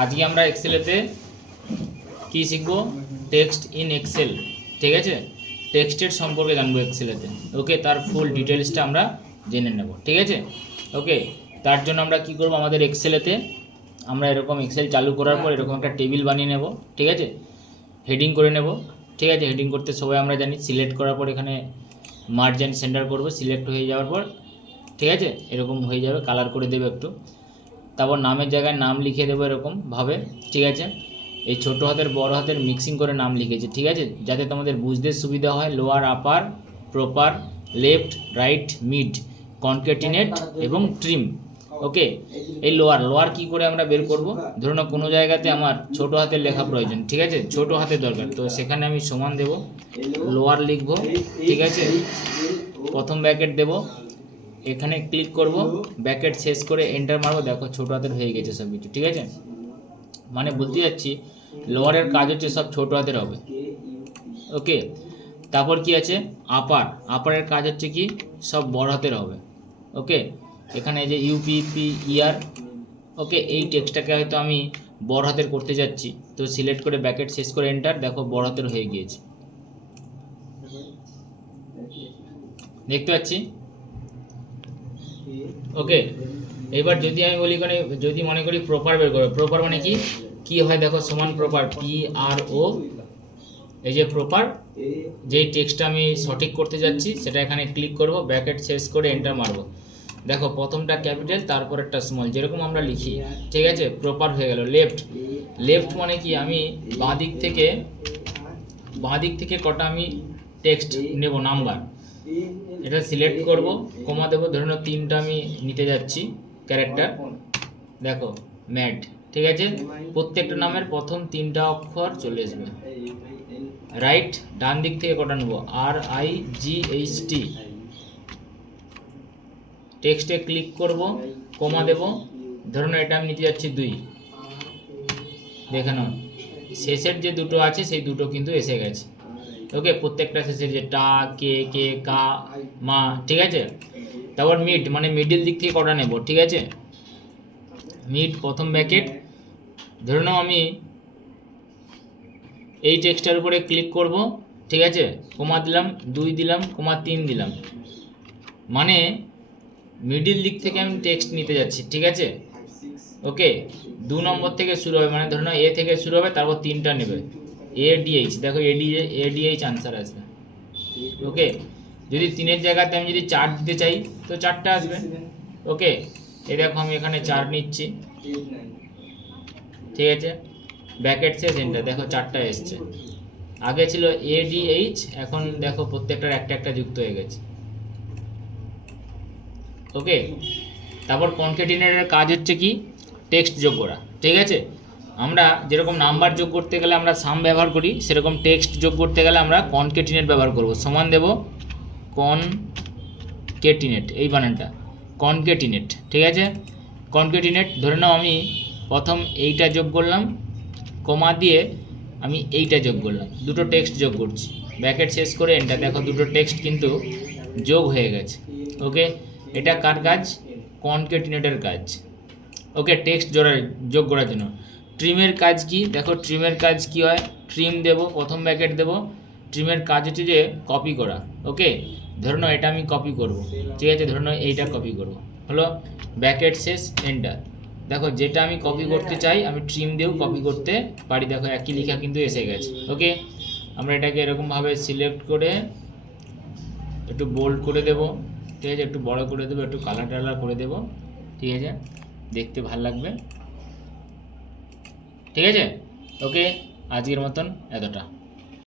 আজকে আমরা এক্সেলেতে কি শিখব? টেক্সট ইন এক্সেল, ঠিক আছে? টেক্সটের সম্পর্কে জানবো এক্সেলেতে। ওকে, তার ফুল ডিটেলসটা আমরা জেনে নেব, ঠিক আছে? ওকে, তার জন্য আমরা কি করব, আমাদের এক্সেলেতে আমরা এরকম এক্সেল চালু করার পর এরকম একটা টেবিল বানিয়ে নেব, ঠিক আছে? হেডিং করে নেব, ঠিক আছে? হেডিং করতে সবাই আমরা জানি, সিলেক্ট করার পর এখানে মার্জ অ্যান্ড সেন্টার করবো, সিলেক্ট হয়ে যাওয়ার পর, ঠিক আছে? এরকম হয়ে যাবে, কালার করে দেবে একটু। তারপর নামের জায়গায় নাম লিখে দেবো এরকমভাবে, ঠিক আছে? এই ছোটো হাতের বড় হাতের মিক্সিং করে নাম লিখেছি, ঠিক আছে? যাতে তোমাদের বুঝতে সুবিধা হয়। Lower, upper, proper, left, right, mid, concatenate এবং ট্রিম। ওকে, এই লোয়ার কি করে আমরা বের করব? ধরুন কোনো জায়গাতে আমার ছোট হাতের লেখা প্রয়োজন, ঠিক আছে? ছোট হাতের দরকার, তো সেখানে আমি সমান দেব, লোয়ার লিখব, ঠিক আছে? প্রথম ব্র্যাকেট দেব, এখানে ক্লিক করব, ব্র্যাকেট শেষ করে এন্টার মারবো। দেখো ছোট হাতের হয়ে গেছে সব কিছু, ঠিক আছে? মানে বলতে যাচ্ছি লোয়ারের কাজ হচ্ছে সব ছোট হাতের হবে। ওকে, তারপর কি আছে? আপারের কাজ হচ্ছে কি, সব বড় হাতের হবে। ওকে, এখানে যে ইউপিপি ইয়ার, ওকে, এই টেক্সটটাকে হয়তো আমি বড় হাতের করতে যাচ্ছি, তো সিলেক্ট করে ব্র্যাকেট শেষ করে এন্টার, দেখো বড় হাতের হয়ে গিয়েছে, দেখতে পাচ্ছি। ওকে, এবার যদি আমি বলি, যদি মনে করি প্রপার বের করবো, প্রপার মানে কি হয় দেখো, সমান প্রপার, PRO, এই যে প্রপার, যেই টেক্সটটা আমি সঠিক করতে যাচ্ছি সেটা এখানে ক্লিক করব, ব্র্যাকেট শেষ করে এন্টার মারবো। দেখো প্রথমটা ক্যাপিটাল, তারপর একটা স্মল, যেরকম আমরা লিখি, ঠিক আছে? প্রপার হয়ে গেল। লেফট মানে কি, আমি বাঁ দিক থেকে কটা আমি টেক্সট নেব, নাম্বার, এটা সিলেক্ট করব, কমা দেবো। ধরুন 3টা আমি নিতে যাচ্ছি ক্যারেক্টার, দেখো ম্যাট, ঠিক আছে? প্রত্যেকটা নামের প্রথম 3টা অক্ষর চলে আসবে। রাইট, ডান দিক থেকে কটা নেব, RIGHT, টেক্সটে ক্লিক করব, কমা দেব। ধরুন এটা আমি নিতে যাচ্ছি 2, দেখে নাও শেষের যে দুটো আছে সেই দুটো কিন্তু এসে গেছে। ওকে, প্রত্যেকটা শেষের যে টা, কে, কা, মা, ঠিক আছে? তারপর মিড মানে মিডিল দিক থেকে কটা নেব, ঠিক আছে? মিড, প্রথম ব্র্যাকেট, ধরে নাও আমি এই টেক্সটার উপরে ক্লিক করব, ঠিক আছে? কমা দিলাম, 2 দিলাম, কমা 3 দিলাম, মানে মিডিল দিক থেকে আমি টেক্সট নিতে যাচ্ছি, ঠিক আছে? ওকে, 2 নম্বর থেকে শুরু হবে, মানে ধরে নাও এ থেকে শুরু হবে, তারপর 3টা নেবে, ADH, দেখো ADH আনসার আসবে। ওকে, যদি 3-এর জায়গাতে আমি যদি 4 দিতে চাই তো 4টা আসবে। ওকে, এই দেখো আমি এখানে 4 নিচ্ছি, ঠিক আছে? ব্র্যাকেট শেষ এন্টার, দেখো 4টা এসছে। আগে ছিল ADH, এখন দেখো প্রত্যেকটার একটা একটা যুক্ত হয়ে গেছে। ওকে, তারপর কনকেটিনেটের কাজ হচ্ছে কি, টেক্সট যোগ করা, ঠিক আছে? আমরা যেরকম নাম্বার যোগ করতে গেলে আমরা সাম ব্যবহার করি, সেরকম টেক্সট যোগ করতে গেলে আমরা কনকেটিনেট ব্যবহার করব। সমান দেব, কনকেটিনেট, এই বানানটা কনকেটিনেট, ঠিক আছে? কনকেটিনেট, ধরে নাও আমি প্রথম এইটা যোগ করলাম, কমা দিয়ে আমি এইটা যোগ করলাম, দুটো টেক্সট যোগ করছি, ব্র্যাকেট শেষ করে এন্টার, দেখো দুটো টেক্সট কিন্তু যোগ হয়ে গেছে। ওকে, এটা কার কাজ? কনকেটিনেটের কাজ। ওকে, টেক্সট যোগ করার জন্য। ট্রিমের কাজ কি, দেখো ট্রিমের কাজ কি হয়, ট্রিম দেব, প্রথম ব্র্যাকেট দেব, ট্রিমের কাজ হচ্ছে যে কপি করা। ওকে, ধরে নাও এটা আমি কপি করব, ঠিক আছে? ধরে নাও এইটা কপি করব, হলো, ব্র্যাকেট শেষ এন্টার, দেখো যেটা আমি কপি করতে চাই আমি ট্রিম দিয়েও কপি করতে পারি, দেখো একই লেখা কিন্তু এসে গেছে। ওকে, আমরা এটাকে এরকমভাবে সিলেক্ট করে একটু বোল্ড করে দেব, ঠিক আছে? একটু বড় করে দেবো, একটু কালার টালার করে দেব, ঠিক আছে? দেখতে ভাল লাগবে, ঠিক আছে? ওকে, আজকের মতন এতটা।